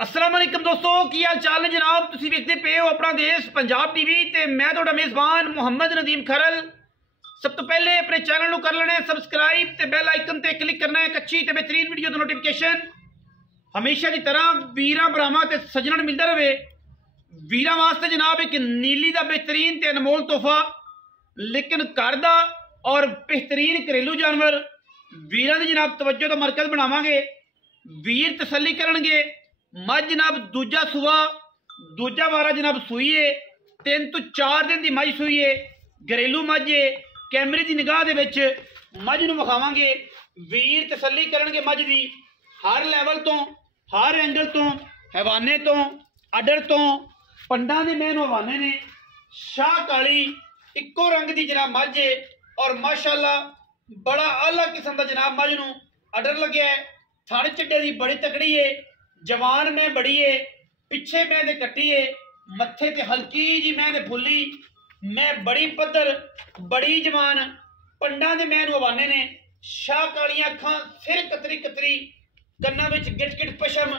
अस्सलाम वालेकुम दोस्तों की हाल चाल है जनाब। तुसीं वेखदे पे हो अपना देश पंजाब टीवी ते मैं तुहाडा मेज़बान मुहम्मद नदीम खरल। सब तो पहले अपने चैनल को कर लेना है सबसक्राइब ते बैल आइकन ते क्लिक करना है एक अच्छी ते बेहतरीन वीडियो दी नोटिफिकेशन हमेशा की तरह वीरां भरावां ते सज्जणां नूं मिलदा रहे। वीरां वास्ते जनाब एक नीली दा बेहतरीन ते अनमोल तोहफा, लेकिन घर दा और बेहतरीन घरेलू जानवर वीरां दी जनाब तवज्जो दा मरकज बनावांगे। वीर तसल्ली करनगे। मझ जनाब दूजा सुआ दूजा वारा जनाब सूई है, 3 तो 4 दिन की मझ सूई है, घरेलू मझ है। कैमरे की निगाह दे विच मझ नूं विखावांगे। वीर तसल्ली करनगे मझ दी हर लैवल तो, हर एंगल तो, हैवाने तो, अडर तो, पंडा दे मैनू हवाने ने। शाह काली इक्को रंग की जनाब मझ है और माशाअल्लाह बड़ा आला किस्म का जनाब मझ नूं अडर लग्या है। थड़ चिड्डे की बड़ी तकड़ी है, जवान मैं बड़ी है, पिछे मैं दे कट्टी है, मत्थे ते हल्की जी मैं दे फुल्ली, मैं बड़ी पद्धर बड़ी जवान। पंडा दे मैनू हवाने ने। शाह कालियां अखां, सिर कतरी कतरी, कन्ना विच गिट गिट पशम,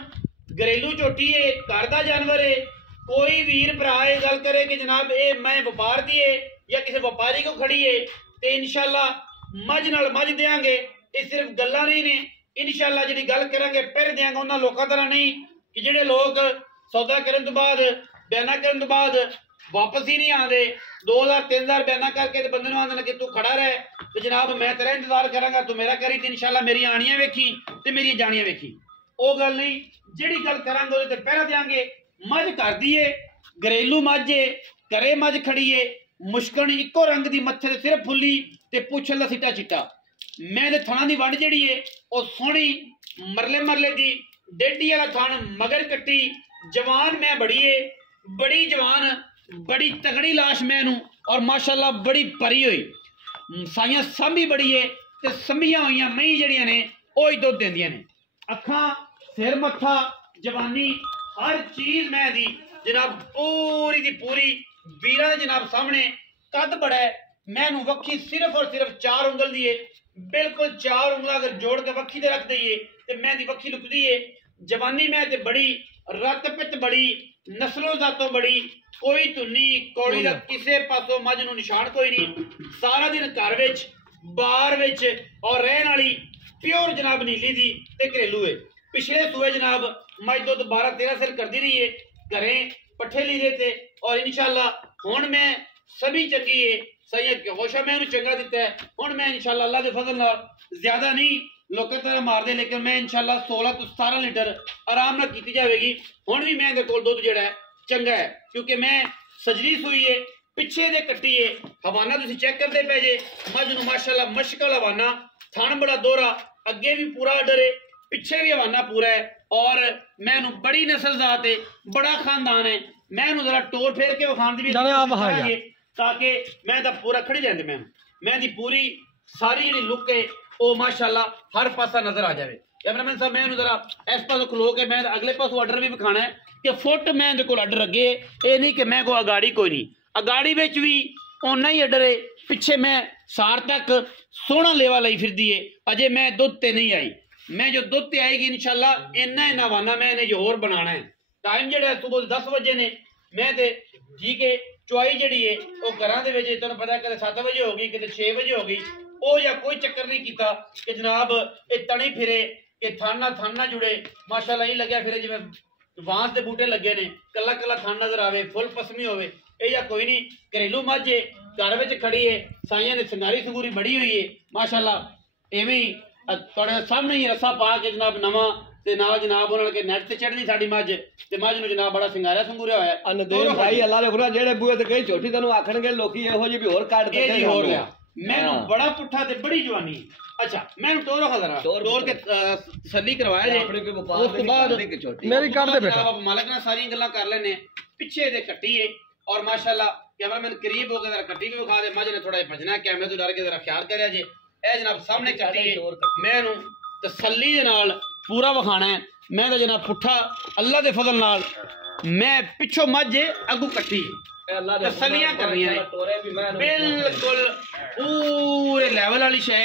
घरेलू झोटी है, घर दा जानवर है। कोई वीर भरा ये गल करे कि जनाब ये मैं व्यापार दी है या किसी व्यापारी को खड़ी है तो इंशाअल्लाह मझ नाल मझ देंगे। ये सिर्फ गल्लां नहीं ने, इंशाअल्लाह जी गल करांगे फिर देंगे। उन्होंने लोगों तरह नहीं कि जिहड़े लोग सौदा करने तो बाद बयाना करने तो बाद वापस ही नहीं आते। 2000-3000 बयाना करके बंदे नूं आंदे कि तू खड़ा रह तो जनाब मैं तेरा इंतजार करांगा, तू मेरा करी तो इंशाअल्लाह मेरी आनियां वेखी तो मेरी जानियां वेखी। वो गल नहीं, जिहड़ी गल करांगे उहदे ते पहरा देंगे। मझ कर दी है, घरेलू मझ है, घरे मझ खड़ी है, मुश्कन इक्को रंग की, मत्थे ते सिर्फ फुल्ली ते पुछ दा सिट्टा चिट्टा। मैं दे थणा दी वंड जिहड़ी है वो सोहनी मरले मरले दी, डेडी वाला थण मगर कट्टी, जवान मैं बड़ी है, बड़ी जवान, बड़ी तगड़ी लाश मैनू और माशाअल्लाह बड़ी परी हुई। साइयां सांभी बड़ी है ते संभियां हुई मई जड़ियां ने वो ही दुध देंदियां ने। अखां सिर मत्था जवानी हर चीज मैं दी जनाब पूरी दी पूरी वीरां दे जनाब सामने। कद बड़ा है, मैनू वक्खी सिर्फ और सिर्फ 4 उंगल दी है, बिल्कुल 4 उंगल अगर जोड़ के वक्खी दे रख दईए तो मैं दी वक्खी लुकदी है। जवानी मैं ते बड़ी, रत पित बड़ी, नस्लों जातों बड़ी, कोई धुनी कौड़ी दा किसे पासों मझ नूं निशान कोई नहीं। सारा दिन घर विच बार विच और रहन वाली प्योर जनाब नीली दी ते घरेलू है। पिछले सूए जनाब मझ दुध 12-13 सिर करती रही है, घरें पट्ठे ली थे और इंशाअल्लाह हुण मैं सभी चंगी है। सही होशा मैं चंगा दिता है। हुण मैं इंशाअल्लाह अल्लाह के फजल नाल ज्यादा नहीं लोगों तरह मार दे, लेकिन मैं इंशाअल्लाह 16 तो 17 लीटर आराम नाल कीती जाएगी। हुण भी मैं दे कोल दुध जिहड़ा है चंगा है, क्योंकि मैं सजरी सूई है, पिछे दे कट्टी है। हवाना तुसीं चेक करते पे जे मझ नूं माशाअल्लाह मशकल हवाना, थण बड़ा दोहरा, अगे भी पूरा अडर है, पिछे भी हवाना पूरा है और मैनू बड़ी नस्ल जात है, बड़ा खानदान है। मैनू जरा टोर फेर के विखाण दी भी ताकि मैं दा पूरा खड़ी रहंदे। मैं दी पूरी सारी जिहड़ी लुक है वो माशाअल्लाह हर पासा नजर आ जाए। कैमरामैन साहब मैं जरा इस पासों खलो के मैं अगले पासों अडर भी विखाना है कि फुट मैं दे कोल अडर अगे, ये नहीं कि मैं को अगाड़ी कोई नहीं, अगाड़ी विच भी उन्ना ही अडर है, पिछे मैं सार तक सोहना लेवा लई फिरदी है। अजे मैं दुध ते नहीं आई, मैं जो दुध ते आएगी इंशाअल्लाह इन्ना इन्ना वाना मैं इन्हें जो होर बनाना है। टाइम जिहड़ा सुबह 10 बजे ने मैं ते जी के चुआई जिहड़ी है वो घरां दे विच तुहानूं पता कदे 7 बजे होगी कदे 6 बजे होगी। वो या कोई चक्कर नहीं किया कि जनाब ये तणी फिरे कि थाना जुड़े। माशाअल्लाह ये लग्या फिरे जिवें बांस के बूटे लगे ने, कला कला थान नजर आवे, फुल पसमी होवे, ये या कोई नहीं। घरेलू मझ है, घर विच खड़ी है, साइयां ने संगारी संगूरी बड़ी हुई है माशाअल्लाह। इवें तुहाडे सामने ही रस्सा पा के जनाब नवां ते नाल जनाब उन्हां के नेट ते चढ़नी साडी मझ ते मझ नूं जनाब बड़ा सिंगारा संगूरिया होया है। अनदेव भाई अल्लाह दे खुदा जेड़े बूए ते कई झोटी तैनूं आखणगे लोकी इहो जी भी होर काट दे जी होर लिया। मैनू बड़ा पुट्ठा ते बड़ी जवानी। अच्छा मैनू टोर खजरा टोर के तसल्ली करवाया जे उस तो बाद मेरी काट दे बेटा आप मालिक ना सारी गल्लां कर लेने। पिछे दे कट्टी है और माशाअल्लाह कैमरामैन करीब होकर जरा कट्टी भी विखा दे। मझ ने थोड़ा भजना कैमरे तो डर के जरा ख्याल करिया जे। ए जनाब सामने कट्टी है, मैनू तसल्ली दे नाल पूरा विखाना है। मैं तो जनाब पुट्ठा अल्लाह दे फजल नाल मैं पिछों मझ अगू कट्टी तसल्लियां करनियां ने बिल्कुल पूरे लैवल वाली शे,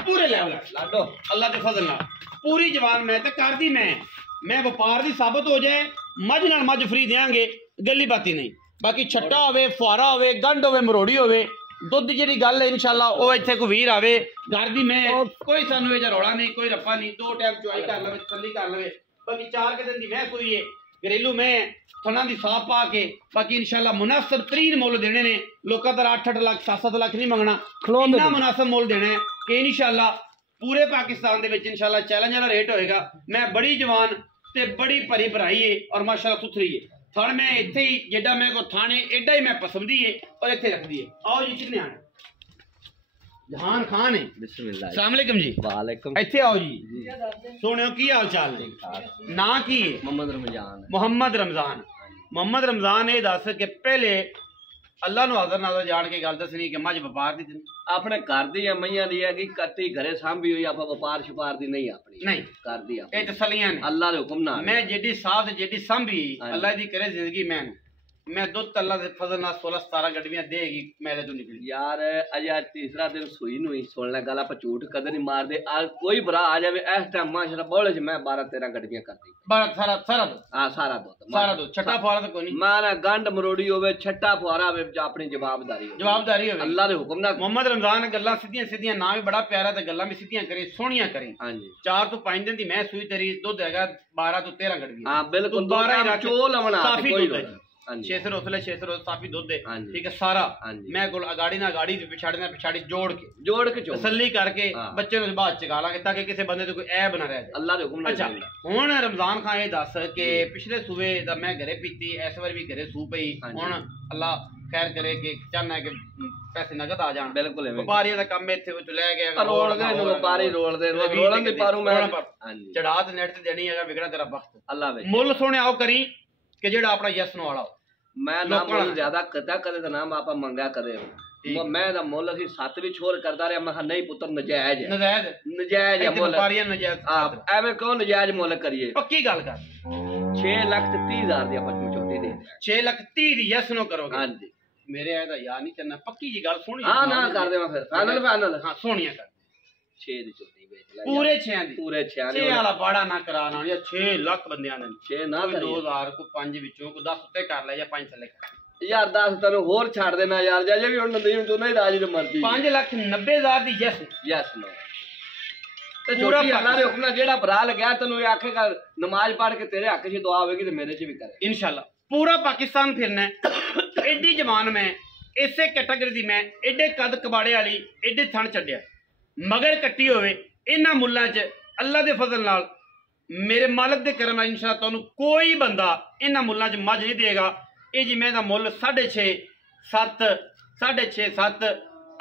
पूरे लैवल अल्लाह के फजल नाल पूरी जवान मैं ते कर दी मैं मैं व्यापार की साबित हो जाए मझ नाल मझ फ्री देंगे गली बाती नहीं बाकी छट्टा होवे फुहारा होवे गंढ होवे मरोड़ी होवे दुध की जी गल है इंशाल्लाह वो इत्थे कोई वीर आवे घर दी मैं कोई सानू ये रौला नहीं कोई रप्पा नहीं 2 टाइम चुआई कर लवे तसल्ली कर लवे बाकी 4 के दिन की मैं कोई है घरेलू मैं थना दी साफ पा के बाकी इंशाल्लाह मुनासिब तरीन मुल देने ने लोगों का 8-8 लाख 7-7 लाख नहीं मंगना इन्ना मुनासिब मुल देना है कि इंशाल्लाह पूरे पाकिस्तान दे विच इंशाल्लाह चैलेंज वाला रेट होएगा मैं बड़ी जवान ते बड़ी भरी भराई है और माशाल्लाह सुथरी है थण मैं इत्थे ही जेड़ा मैं को थाने एडा ही मैं पसंदी है और इत्थे रखदी है आओ जी कितने आने जहान खान है बिस्मिल्लाह अस्सलाम वालेकुम जी वालेकुम इत्थे आओ जी सोनियो की हाल चाल है ना की है मोहम्मद रमजान ये दस के पहले अल्लाह नु हाज़र नाज़र जान के गल दसनी कि मझ व्यापार दी अपने घर दी है मईयां दी है कि कट्टी घरे सांभी हुई आप व्यापार छपार दी नहीं अपनी नहीं कर दी ए तसलियां ने अल्लाह दे हुक्म नाल मैं जेडी साथ जेडी सांभी अल्लाह दी करे जिंदगी मैं दुध अल्लाह दे फजल नाल 16-17 गड्डियां देगी मेरे तो निकली यार अजा तीसरा दिन सुई नु सुन ले गल आप झूठ कदर नहीं मार दे कोई भरा आ जावे इस टाइम माशाल्लाह बोले मैं 12-13 गड्डियां कर दी सारा दो हां सारा दो छट्टा फुहारा तो कोई नहीं माना गंड मरोड़ी होवे छट्टा फुहारा होवे अपनी जवाबदारी होवे अल्लाह दे हुक्म नाल मोहम्मद रमजान गल्लां सीधियां ना भी बड़ा प्यारा ते गल्लां भी सीधियां करे सोहणियां करे हां जी 4 तो 5 दिन दी मैं सुई तेरी दुध हैगा 12 तो 13 गड्डियां हां बिल्कुल 12 ही रख चो लवना कोई 600 रोसले 600 रोज साफी दूध दे ठीक है सारा मैं कोल अगाड़ी ना अगाड़ी पिछाड़ी जोड़ के तसल्ली करके बच्चे नु बाद चगा लांगे ताकि किसी बंदे तो कोई ऐब ना रह जाए अल्लाह दे हुक्म। अच्छा हुन रमजान खान ये दस के पिछले सूबे दा मैं घरे पीती इस बार भी घरे सू पई हुन अल्लाह खैर करे कि चाहना है कि पैसे नगद आ जान बिल्कुल व्यापारियों दा काम इत्थे विच ले गए रोल गए व्यापारी रोलन दी पारू मैं चढ़ा ते नेट ते देनी है विगड़ा तेरा वक्त अल्लाह मुल सोने आओ करी कि जेड़ा अपना यस नु वाला मैं ना मुल ज्यादा कदा कदे दा नाम आपा मंगा कदे मैं दा मुल असि 7 भी छोर करदा रहा मैं नहीं पुत्र नजायज है मुल व्यापारियां नजायज हां एवे कौन नजायज मुल करिए पक्की गल कर 6,30,000 दी आपा चौथी दे 6,30,000 दी यस नो करोगे हां जी मेरे आया दा यार नहीं करना पक्की जी गल सुनी हां ना कर दे मैं फिर फाइनल हां सोनिया कर 6 दी चौथी पूरे 6 दी पूरे 6 6 वाला बाड़ा ना कराना या 6 लाख बंदियां ने 6 ना 2000 को 5 विचों को 10 उत्ते कर ले या 5 थले कर यार 10 तनु होर छाड़ देना यार जे भी हुन नदीम तू नहीं राजी ते मर्जी 5,90,000 दी यस नो ते छोटी अल्लाह दे हुक्म जेड़ा भरा लगा तनु ये आखेगा नमाज पढ़ के तेरे हक च दुआ होगी ते मेरे च भी करे इंशाल्लाह पूरा पाकिस्तान फिरना है एडी जवान में इसे कैटेगरी दी मैं एडे कद कबाड़े वाली एडे थण छड्या मगर कट्टी होवे इन्हां मुल्लां च अल्लाह दे फजल नाल मेरे मालिक दे करम नाल इंशाअल्लाह तुहानू कोई बंदा इन्हां मुल्लां च मज नहीं देगा ये जी मैं दा मुल 6.5 7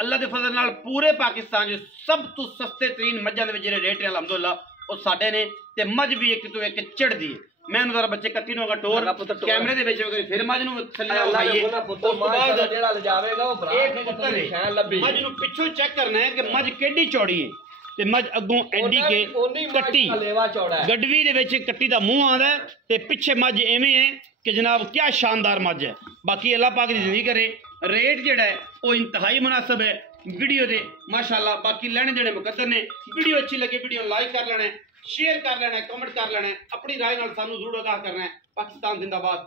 अल्लाह दे फजल नाल पूरे पाकिस्तान च सब तो सस्ते तरीन मज्जां दे विच जेहड़े रेट ने अलहमदुलिल्लाह वो साडे ने ते मज भी एक तो एक चढ़दी है मैं उन्हां दा बच्चे कट्टी नो टोर कैमरे दे विच फिर मज नु थल्ले लाइए उस तो बाद जेड़ा ले जावेगा वो भरा एक पुत्तर है मज नु पिछों चेक करना है कि मज केडी चौड़ी है ते मज अगों एडी के कट्टी गडवी दे विच कट्टी दा मुंह आंदा है ते पिछे मज एवें है कि जनाब क्या शानदार मज है बाकी अल्लाह पाक दी जिंदगी करे रेट जेड़ा है वो इंतहाई मुनासिब है वीडियो दे माशाअल्लाह बाकी लेने देने मुकद्दर ने वीडियो अच्छी लगे वीडियो लाइक कर लेना है शेयर कर लेना है कमेंट कर लेना है अपनी राय नाल सानू जरूर आगाह करना है पाकिस्तान जिंदाबाद।